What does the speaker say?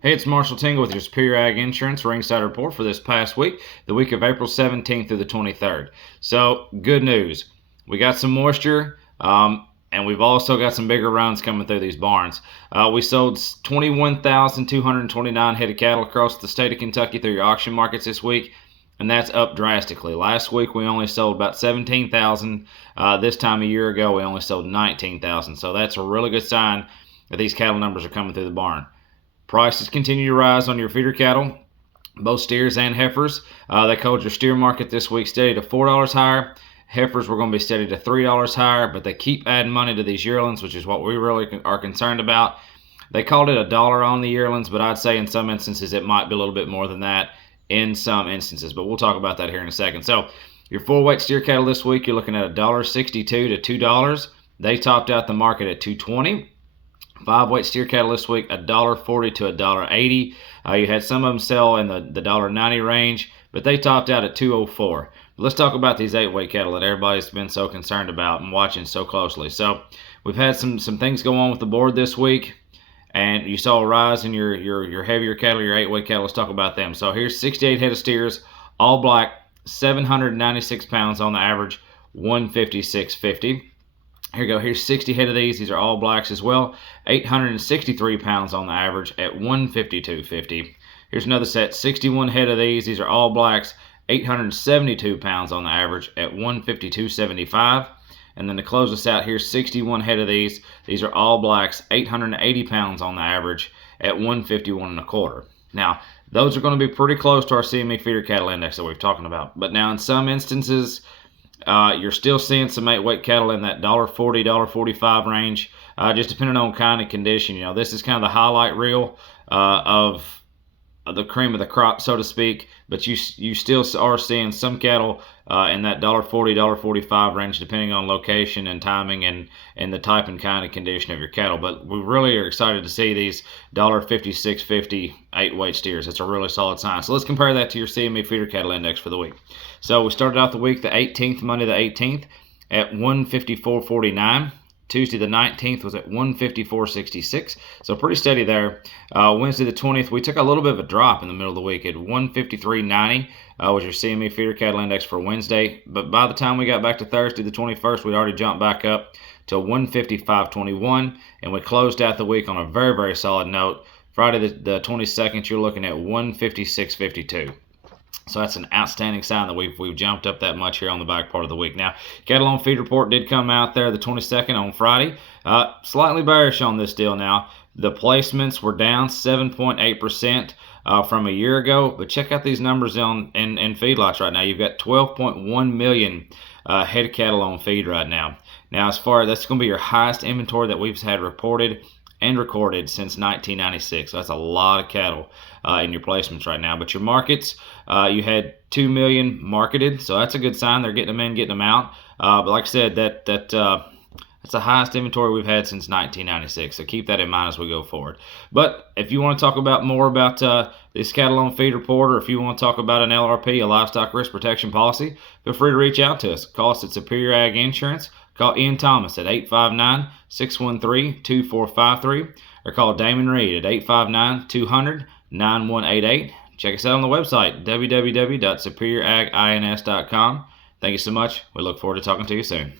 Hey, it's Marshall Tingle with your Superior Ag Insurance Ringside report for this past week, the week of April 17th through the 23rd. So, good news. We got some moisture, and we've also got some bigger runs coming through these barns. We sold 21,229 head of cattle across the state of Kentucky through your auction markets this week, and that's up drastically. Last week we only sold about 17,000. This time a year ago we only sold 19,000. So that's a really good sign that these cattle numbers are coming through the barn. Prices continue to rise on your feeder cattle, both steers and heifers. They called your steer market this week steady to $4 higher. Heifers were going to be steady to $3 higher, but they keep adding money to these yearlings, which is what we really are concerned about. They called it $1 on the yearlings, but I'd say in some instances it might be a little bit more than that in some instances, but we'll talk about that here in a second. So your full-weight steer cattle this week, you're looking at $1.62 to $2. They topped out the market at $2.20. 5-weight steer cattle this week, $1.40 to $1.80. You had some of them sell in the $1.90 range, but they topped out at $2.04. But let's talk about these 8-weight cattle that everybody's been so concerned about and watching so closely. So we've had some things go on with the board this week, and you saw a rise in your heavier cattle, your 8-weight cattle. Let's talk about them. So here's 68 head of steers, all black, 796 pounds on the average, 156.50. Here you go. Here's 60 head of these. These are all blacks as well. 863 pounds on the average at 152.50. Here's another set. 61 head of these. These are all blacks. 872 pounds on the average at 152.75. And then to close us out, here's 61 head of these. These are all blacks. 880 pounds on the average at 151.25. Now, those are going to be pretty close to our CME feeder cattle index that we've talking about. But now in some instances, you're still seeing some 8-weight cattle in that $1.40, $1.45 range, just depending on kind of condition. You know, this is kind of the highlight reel of the cream of the crop, so to speak. But you still are seeing some cattle in that $1.40, $1.45 range, depending on location and timing and the type and kind of condition of your cattle. But we really are excited to see these $1.56.50 8-weight steers. It's a really solid sign. So let's compare that to your CME feeder cattle index for the week. So we started out the week the 18th, Monday the 18th, at 154.49. Tuesday the 19th was at 154.66, so pretty steady there. Wednesday the 20th, we took a little bit of a drop in the middle of the week at 153.90 was your CME feeder cattle index for Wednesday. But by the time we got back to Thursday the 21st, we'd already jumped back up to 155.21, and we closed out the week on a very, very solid note. Friday the 22nd, you're looking at 156.52. So that's an outstanding sign that we've jumped up that much here on the back part of the week. Now, cattle on feed report did come out there the 22nd on Friday. Slightly bearish on this deal now. The placements were down 7.8% from a year ago, but check out these numbers in feedlots right now. You've got 12.1 million head of cattle on feed right now. Now, as far as that's going to be your highest inventory that we've had reported and recorded since 1996. So that's a lot of cattle in your placements right now. But your markets, you had 2 million marketed, so that's a good sign. They're getting them in, getting them out. But like I said, that's the highest inventory we've had since 1996. So keep that in mind as we go forward. But if you want to talk about more about this cattle on feed report, or if you want to talk about an LRP, a livestock risk protection policy, feel free to reach out to us. Call us at Superior Ag Insurance. Call Ian Thomas at 859-613-2453, or call Damon Reed at 859-200-9188. Check us out on the website, www.superioragins.com. Thank you so much. We look forward to talking to you soon.